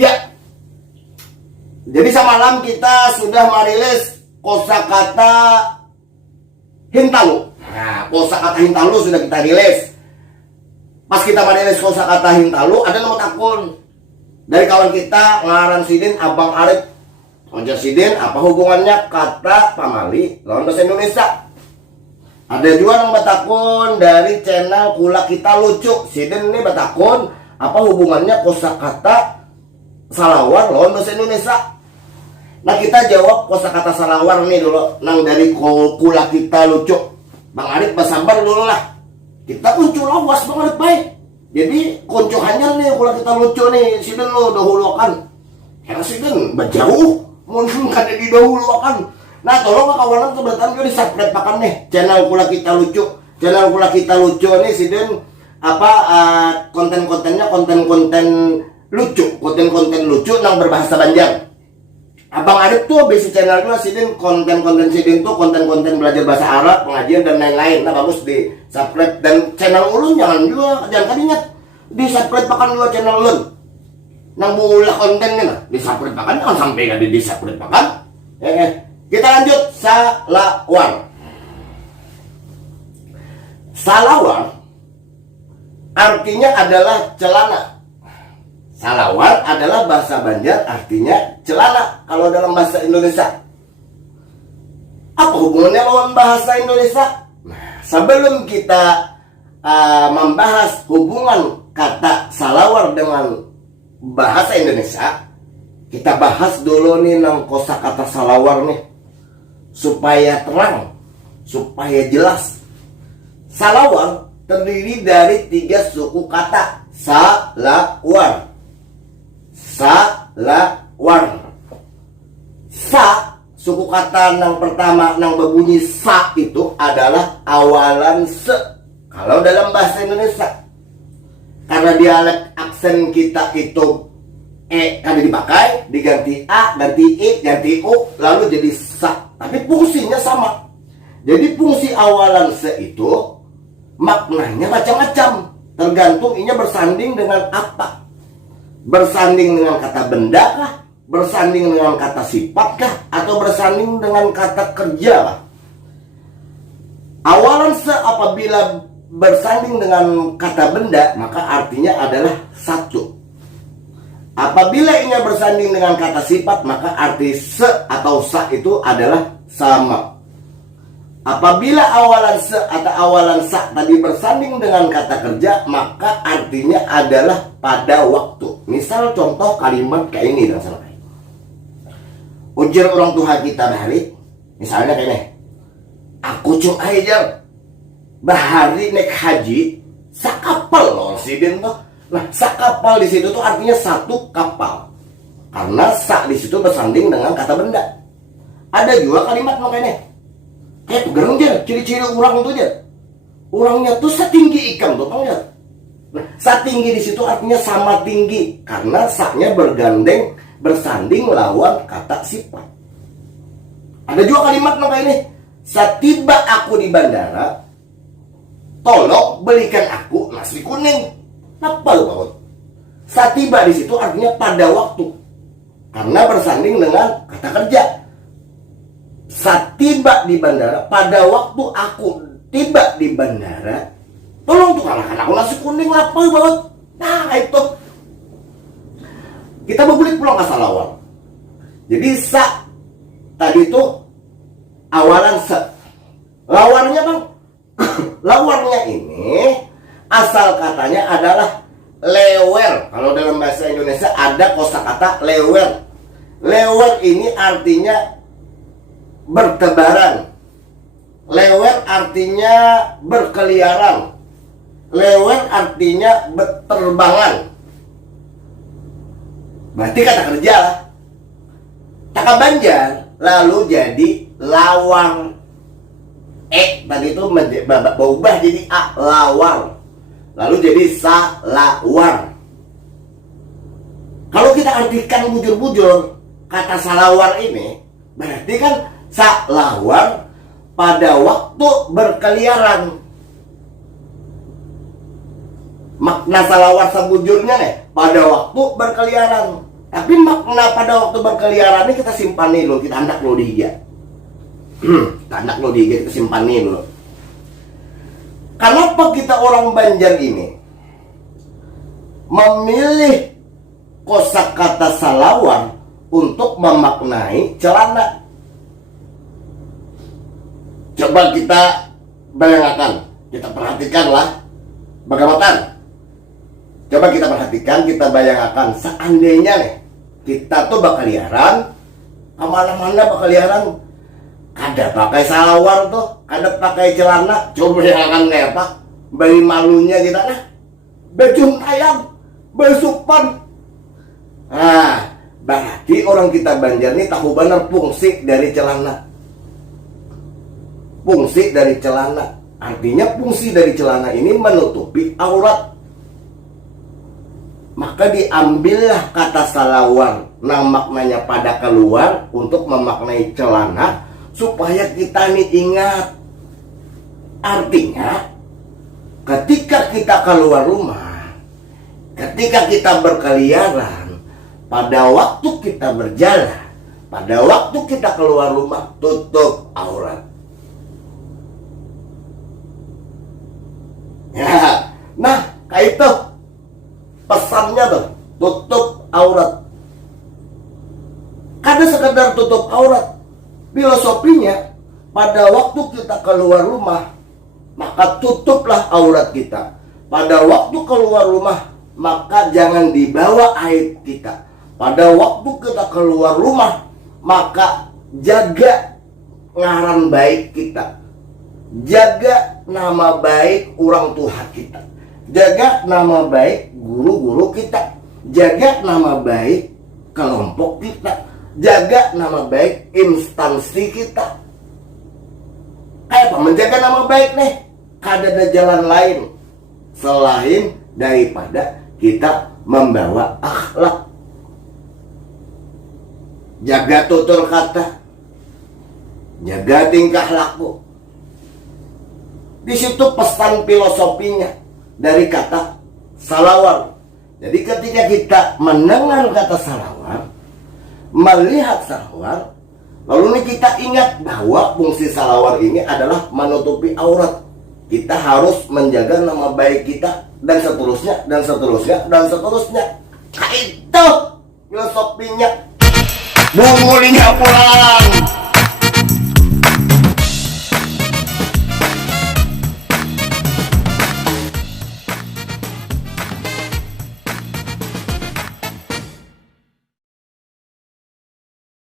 Ya, jadi semalam kita sudah merilis kosakata Hintalu. Nah, kosakata Hintalu sudah kita rilis. Pas kita merilis kosakata Hintalu, ada nomor akun dari kawan kita ngaran Sidin, Abang Arif. Ojo Sidin, apa hubungannya kata pamali lawan bahasa Indonesia? Ada juga nomor akun dari channel Kula Kita Lucu. Sidin ini batakun, apa hubungannya kosakata salawar lawan bahasa Indonesia? Nah, kita jawab kosakata salawar nih dulu, nang dari Kula Kita Lucu. Bang Arif basabar dulu lah. Kita kuncu lawas Bang Arif baik. Jadi kuncuhannya nih Kula Kita Lucu nih, Sidin lo dahulukan. Karena Sidin berjauh, mungkin kada didahulukan. Nah, tolong kawanan kebetulan gue di-subscribe makan nih channel Kula Kita Lucu. Channel Kula Kita Lucu nih Sidin konten-kontennya konten-konten lucu, konten-konten lucu yang berbahasa Banjar. Abang Arif tuh basic channelnya Sidin, konten-konten Sidin tuh konten-konten belajar bahasa Arab, pengajian dan lain-lain. Nah, bagus di subscribe. Dan channel ulun jangan ingat di subscribe makan juga channel ulun. Nang buulah kontennya nah, di subscribe makan jangan sampai gak di subscribe makan. Kita lanjut salawar. Salawar artinya adalah celana. Salawar adalah bahasa Banjar, artinya celana kalau dalam bahasa Indonesia. Apa hubungannya lawan bahasa Indonesia? Nah, sebelum kita membahas hubungan kata salawar dengan bahasa Indonesia, kita bahas dulu nih nang kosakata salawar nih, supaya terang, supaya jelas. Salawar terdiri dari 3 suku kata. Salawar. Salawar. Sa, suku kata yang pertama yang berbunyi sa itu adalah awalan se kalau dalam bahasa Indonesia. Karena dialek aksen kita itu kada dipakai, diganti a, ganti i, ganti u, lalu jadi sa. Tapi fungsinya sama. Jadi fungsi awalan se itu maknanya macam-macam, tergantung inya bersanding dengan apa. Bersanding dengan kata benda kah? Bersanding dengan kata sifat kah? Atau bersanding dengan kata kerja kah? Awalan se apabila bersanding dengan kata benda, maka artinya adalah satu. Apabila ini bersanding dengan kata sifat, maka arti se atau sa itu adalah sama. Apabila awalan se atau awalan sa tadi bersanding dengan kata kerja, maka artinya adalah pada waktu. Misal contoh kalimat kayak ini dan selesai. Ujar orang tua kita bahari, misalnya kayak ini. Aku cung aja bahari naik haji sakapal loh Sidin tuh. Nah, sakapal di situ tuh artinya satu kapal. Karena sa di situ bersanding dengan kata benda. Ada juga kalimat makanya kayak pegang aja, ciri-ciri orang itu aja. Orangnya tuh setinggi ikan tuh, tau gak? Nah, setinggi di situ artinya sama tinggi karena saknya bergandeng, bersanding lawan kata sifat. Ada juga kalimat kayak ini. Setiba aku di bandara, tolong belikan aku nasi kuning. Apa lu bangun? Satiba di situ artinya pada waktu karena bersanding dengan kata kerja. Satiba di bandara, pada waktu aku tiba di bandara, tolong tuh kalahkan aku nasi kuning apa banget. Nah itu kita berbulik pulang ke salawar. Jadi sa tadi itu awalan sa. Lawarnya bang, lawarnya ini asal katanya adalah lewer. Kalau dalam bahasa Indonesia ada kosakata lewer. Lewer ini artinya bertebaran. Lewer artinya berkeliaran. Lewer artinya berterbangan. Berarti kata kerja lah. Taka Banjar lalu jadi lawang. Tadi itu berubah jadi a, lawang. Lalu jadi salawar. Kalau kita artikan bujur-bujur kata salawar ini, berarti kan salawar pada waktu berkeliaran. Makna salawar sebujurnya nih, pada waktu berkeliaran. Tapi makna pada waktu berkeliaran ini kita simpan nih dulu, kita hendak lo di higa. Kita hendak lo di higa, kita simpan nih dulu. Kenapa kita orang Banjar ini memilih kosakata Salawar untuk memaknai celana? Coba kita bayangkan, kita perhatikanlah bagaimana. Coba kita perhatikan, kita bayangkan seandainya nih kita tuh berkeliaran, kemana-mana berkeliaran, kada pakai salawar tuh, kada pakai celana. Coba bayangkan kayak apa, bagi malunya kita nah, baju ayam, besupan. Nah, berarti orang kita Banjar ini tahu benar fungsi dari celana. Fungsi dari celana, artinya fungsi dari celana ini menutupi aurat. Maka diambillah kata salawar yang maknanya pada keluar untuk memaknai celana, supaya kita nih ingat. Artinya ketika kita keluar rumah, ketika kita berkeliaran, pada waktu kita berjalan, pada waktu kita keluar rumah, tutup aurat. Ya, nah kayak itu pesannya tuh, tutup aurat. Kada sekedar tutup aurat, filosofinya pada waktu kita keluar rumah, maka tutuplah aurat kita. Pada waktu keluar rumah, maka jangan dibawa aib kita. Pada waktu kita keluar rumah, maka jaga ngaran baik kita, jaga nama baik orang tua kita, jaga nama baik guru-guru kita, jaga nama baik kelompok kita, jaga nama baik instansi kita. Kayak apa menjaga nama baik nih? Kada ada jalan lain selain daripada kita membawa akhlak. Jaga tutur kata, jaga tingkah laku. Di situ pesan filosofinya dari kata salawar. Jadi ketika kita mendengar kata salawar, melihat salawar, lalu ini kita ingat bahwa fungsi salawar ini adalah menutupi aurat. Kita harus menjaga nama baik kita, dan seterusnya, dan seterusnya, dan seterusnya. Itu filosofinya. Bungulinya pulang.